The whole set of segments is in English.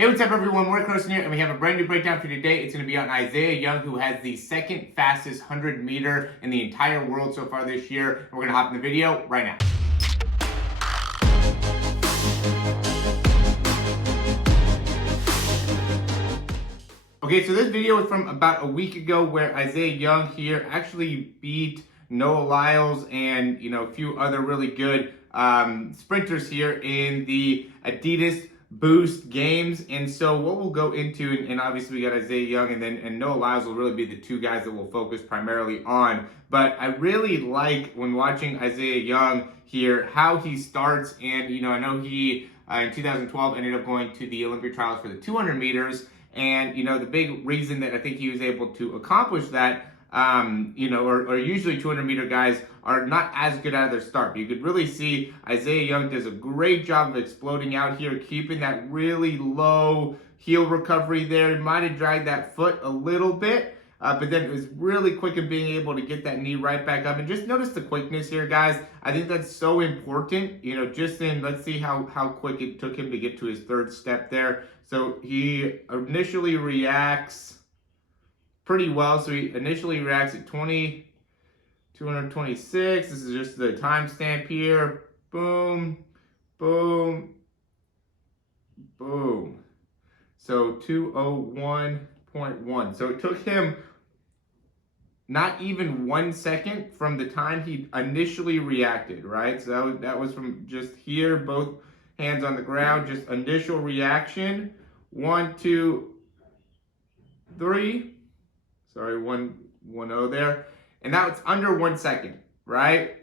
Hey, what's up everyone? Morey Croson here, and we have a brand new breakdown for today. It's going to be on Isiah Young, who has the second fastest 100 meter in the entire world so far this year. And we're going to hop in the video right now. Okay, so this video is from about a week ago where Isiah Young here actually beat Noah Lyles and a few other really good sprinters here in the Adidas Boost games. And so what we'll go into, and obviously we got Isiah Young and Noah Lyles will really be the two guys that we'll focus primarily on. But I really like, when watching Isiah Young here, how he starts. And I know he in 2012 ended up going to the Olympic trials for the 200 meters. And the big reason that I think he was able to accomplish that, or usually 200 meter guys are not as good out of their start. But you could really see Isiah Young does a great job of exploding out here, keeping that really low heel recovery there. He might have dragged that foot a little bit, but then it was really quick in being able to get that knee right back up. And just notice the quickness here, guys. I think that's so important. Just in, let's see how quick it took him to get to his third step there. So he initially reacts pretty well. So he initially reacts at 226. This is just the timestamp here. Boom, boom, boom. So 201.1. So it took him not even 1 second from the time he initially reacted, right? So that was from just here, both hands on the ground, just initial reaction. 1, 2, 3. Sorry, 1-0 there. And now it's under 1 second, right?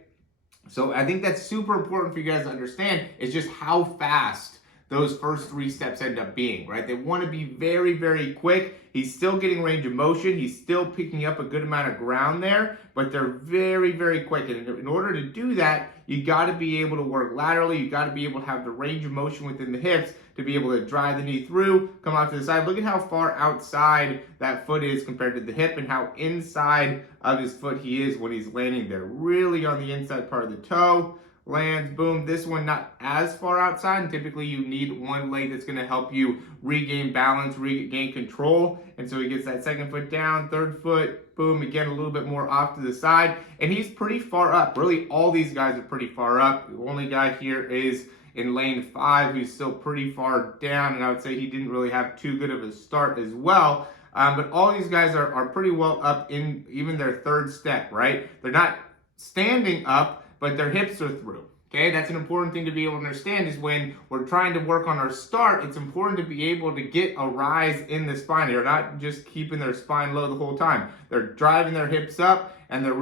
So I think that's super important for you guys to understand, is just how fast those first 3 steps end up being, right? They want to be very, very quick. He's still getting range of motion. He's still picking up a good amount of ground there, but they're very, very quick. And in order to do that, you got to be able to work laterally. You got to be able to have the range of motion within the hips to be able to drive the knee through, come out to the side. Look at how far outside that foot is compared to the hip, and how inside of his foot he is when he's landing there. Really on the inside part of the toe. Lands, boom. This one not as far outside, and typically you need one leg that's going to help you regain balance, regain control. And so he gets that second foot down, third foot, boom, again a little bit more off to the side, and he's pretty far up. Really, all these guys are pretty far up. The only guy here is in lane 5 who's still pretty far down, and I would say he didn't really have too good of a start as well. But all these guys are pretty well up in even their third step, right? They're not standing up, but their hips are through. Okay, that's an important thing to be able to understand, is when we're trying to work on our start, it's important to be able to get a rise in the spine. They're not just keeping their spine low the whole time. They're driving their hips up, and their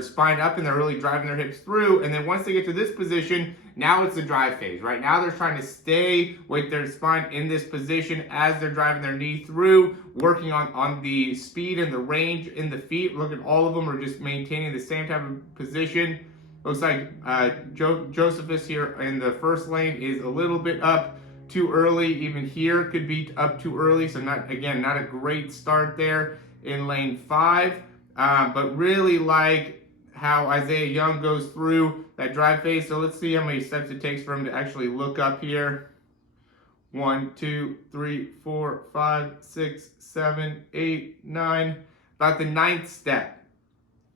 spine up, and they're really driving their hips through. And then once they get to this position, now it's the drive phase, right? Now they're trying to stay with their spine in this position as they're driving their knee through, working on the speed and the range in the feet. Look at all of them are just maintaining the same type of position. Looks like Josephus here in the first lane is a little bit up too early. Even here could be up too early. So not a great start there in lane 5. But really like how Isiah Young goes through that drive phase. So let's see how many steps it takes for him to actually look up here. 1, 2, 3, 4, 5, 6, 7, 8, 9. About the 9th step.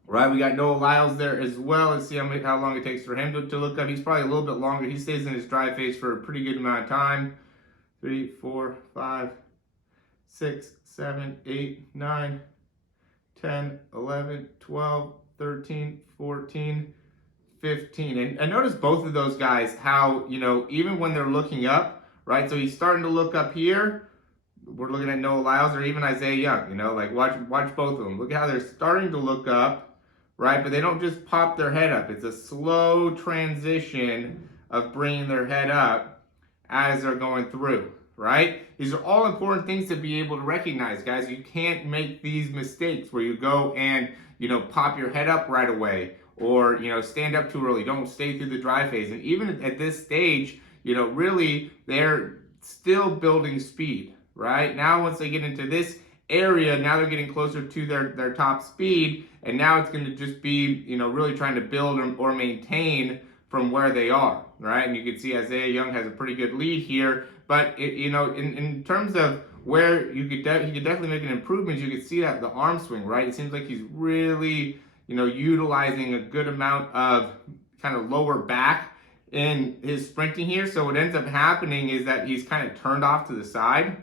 Right, we got Noah Lyles there as well. Let's see how long it takes for him to look up. He's probably a little bit longer. He stays in his drive phase for a pretty good amount of time. 3, 4, 5, 6, 7, 8, 9, 10, 11, 12, 13, 14, 15. And notice both of those guys, how, even when they're looking up, right? So he's starting to look up here. We're looking at Noah Lyles, or even Isiah Young, like watch both of them. Look at how they're starting to look up, right? But they don't just pop their head up. It's a slow transition of bringing their head up as they're going through, right? These are all important things to be able to recognize, guys. You can't make these mistakes where you go and, pop your head up right away, or, stand up too early. Don't stay through the drive phase. And even at this stage, really, they're still building speed, right? Now, once they get into this area, now they're getting closer to their top speed, and now it's going to just be, really trying to build or maintain from where they are, right? And you can see Isiah Young has a pretty good lead here, But in terms of where he could definitely make an improvement, you could see that the arm swing, right? It seems like he's really, utilizing a good amount of kind of lower back in his sprinting here. So what ends up happening is that he's kind of turned off to the side.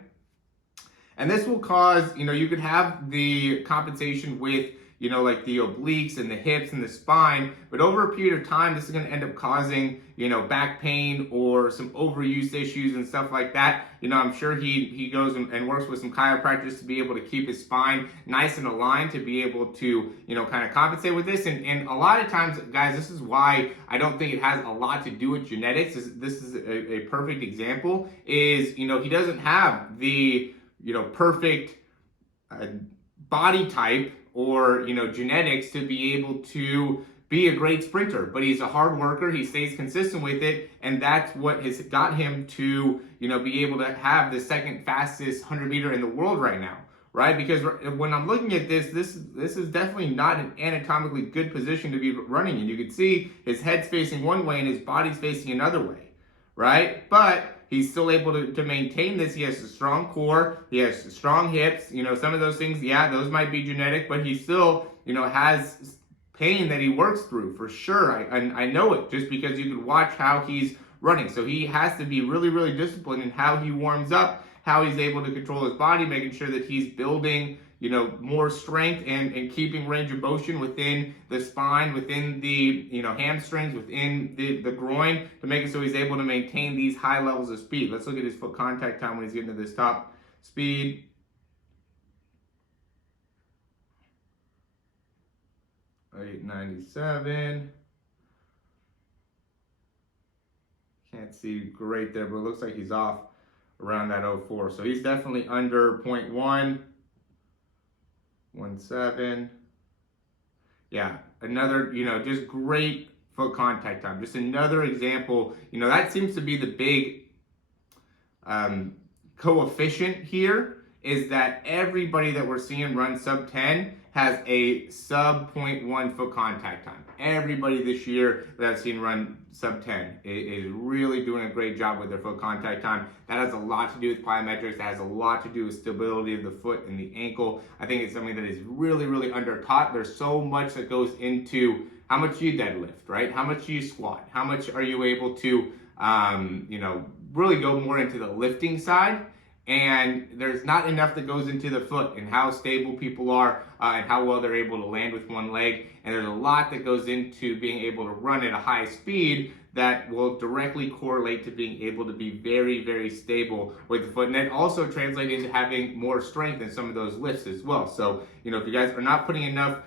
And this will cause, you could have the compensation with, like the obliques and the hips and the spine, but over a period of time, this is going to end up causing, back pain or some overuse issues and stuff like that. I'm sure he goes and works with some chiropractors to be able to keep his spine nice and aligned, to be able to, kind of compensate with this. And a lot of times, guys, this is why I don't think it has a lot to do with genetics. This is a perfect example, is, he doesn't have the, perfect body type or, genetics to be able to be a great sprinter, but he's a hard worker. He stays consistent with it. And that's what has got him to, be able to have the second fastest 100-meter in the world right now, right? Because when I'm looking at this is definitely not an anatomically good position to be running in. You can see his head's facing one way and his body's facing another way, right? But he's still able to maintain this. He has a strong core. He has strong hips. Some of those things, yeah, those might be genetic, but he still, has pain that he works through for sure. I know it just because you could watch how he's running. So he has to be really, really disciplined in how he warms up, how he's able to control his body, making sure that he's building, more strength and keeping range of motion within the spine, within the, hamstrings, within the groin, to make it so he's able to maintain these high levels of speed. Let's look at his foot contact time when he's getting to this top speed. .897. Can't see great there, but it looks like he's off around that 04. So he's definitely under 0.1. 1.7. Yeah, another, just great foot contact time. Just another example, that seems to be the big coefficient here, is that everybody that we're seeing run sub 10 has a sub 0.1 foot contact time. Everybody this year that I've seen run sub 10 is really doing a great job with their foot contact time. That has a lot to do with biometrics. That has a lot to do with stability of the foot and the ankle. I think it's something that is really, really under taught. There's so much that goes into how much do you deadlift, right? How much do you squat? How much are you able to, really go more into the lifting side? And there's not enough that goes into the foot and how stable people are and how well they're able to land with one leg. And there's a lot that goes into being able to run at a high speed that will directly correlate to being able to be very, very stable with the foot. And then also translate into having more strength in some of those lifts as well. So, if you guys are not putting enough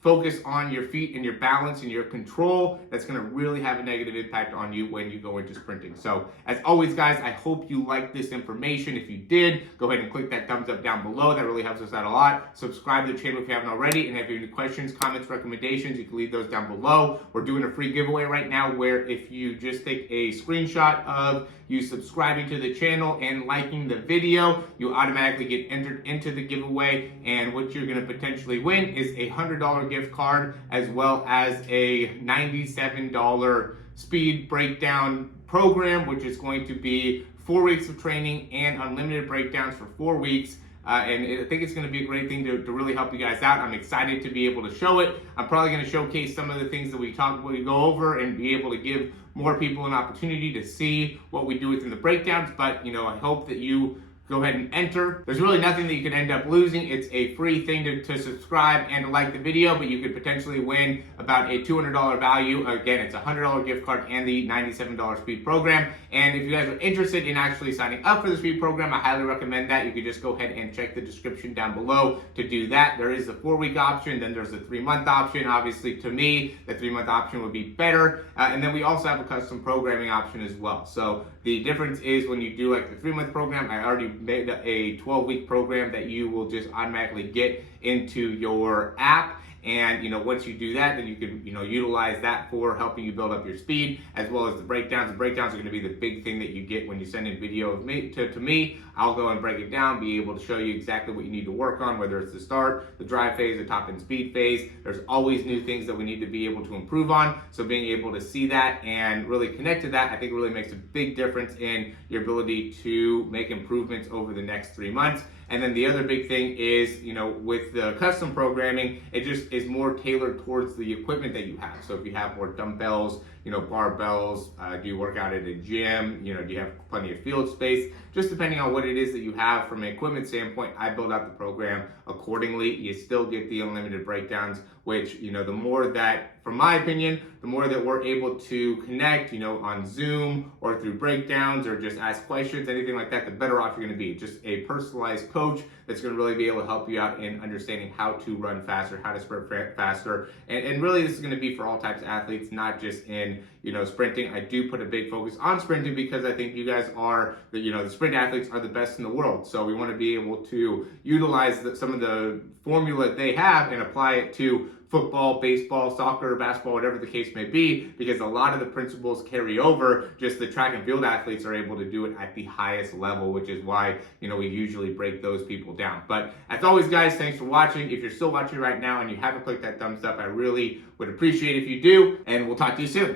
focus on your feet and your balance and your control, that's going to really have a negative impact on you when you go into sprinting. So as always, guys, I hope you liked this information. If you did, go ahead and click that thumbs up down below. That really helps us out a lot. Subscribe to the channel if you haven't already. And if you have any questions, comments, recommendations, you can leave those down below. We're doing a free giveaway right now where if you just take a screenshot of you subscribing to the channel and liking the video, you automatically get entered into the giveaway. And what you're going to potentially win is a $100 gift card, as well as a $97 speed breakdown program, which is going to be 4 weeks of training and unlimited breakdowns for 4 weeks. And I think it's going to be a great thing to really help you guys out. I'm excited to be able to show it. I'm probably going to showcase some of the things that we go over and be able to give more people an opportunity to see what we do within the breakdowns. But, I hope that you go ahead and enter. There's really nothing that you could end up losing. It's a free thing to subscribe and to like the video, but you could potentially win about a $200 value. Again, it's a $100 gift card and the $97 speed program. And if you guys are interested in actually signing up for the speed program, I highly recommend that. You could just go ahead and check the description down below to do that. There is a 4-week option, then there's a 3-month option. Obviously, to me, the 3-month option would be better. And then we also have a custom programming option as well. So the difference is when you do like the 3-month program, I already made a 12-week program that you will just automatically get into your app. And, once you do that, then you can, utilize that for helping you build up your speed, as well as the breakdowns. The breakdowns are going to be the big thing that you get when you send in video of me to me. I'll go and break it down, be able to show you exactly what you need to work on, whether it's the start, the drive phase, the top end speed phase. There's always new things that we need to be able to improve on. So being able to see that and really connect to that, I think really makes a big difference in your ability to make improvements over the next 3 months. And then the other big thing is, with the custom programming, it just is more tailored towards the equipment that you have. So if you have more dumbbells, barbells, do you work out at a gym, do you have plenty of field space? Just depending on what it is that you have from an equipment standpoint, I build out the program accordingly. You still get the unlimited breakdowns, which, the more that, from my opinion, the more that we're able to connect, on Zoom or through breakdowns or just ask questions, anything like that, the better off you're going to be. Just a personalized coach that's going to really be able to help you out in understanding how to run faster, how to sprint faster. And really, this is going to be for all types of athletes, not just in, sprinting. I do put a big focus on sprinting because I think you guys are, the sprint athletes are the best in the world. So we want to be able to utilize some of the formula they have and apply it to football, baseball, soccer, basketball, whatever the case may be, because a lot of the principles carry over. Just the track and field athletes are able to do it at the highest level, which is why, we usually break those people down. But as always, guys, thanks for watching. If you're still watching right now and you haven't clicked that thumbs up, I really would appreciate if you do, and we'll talk to you soon.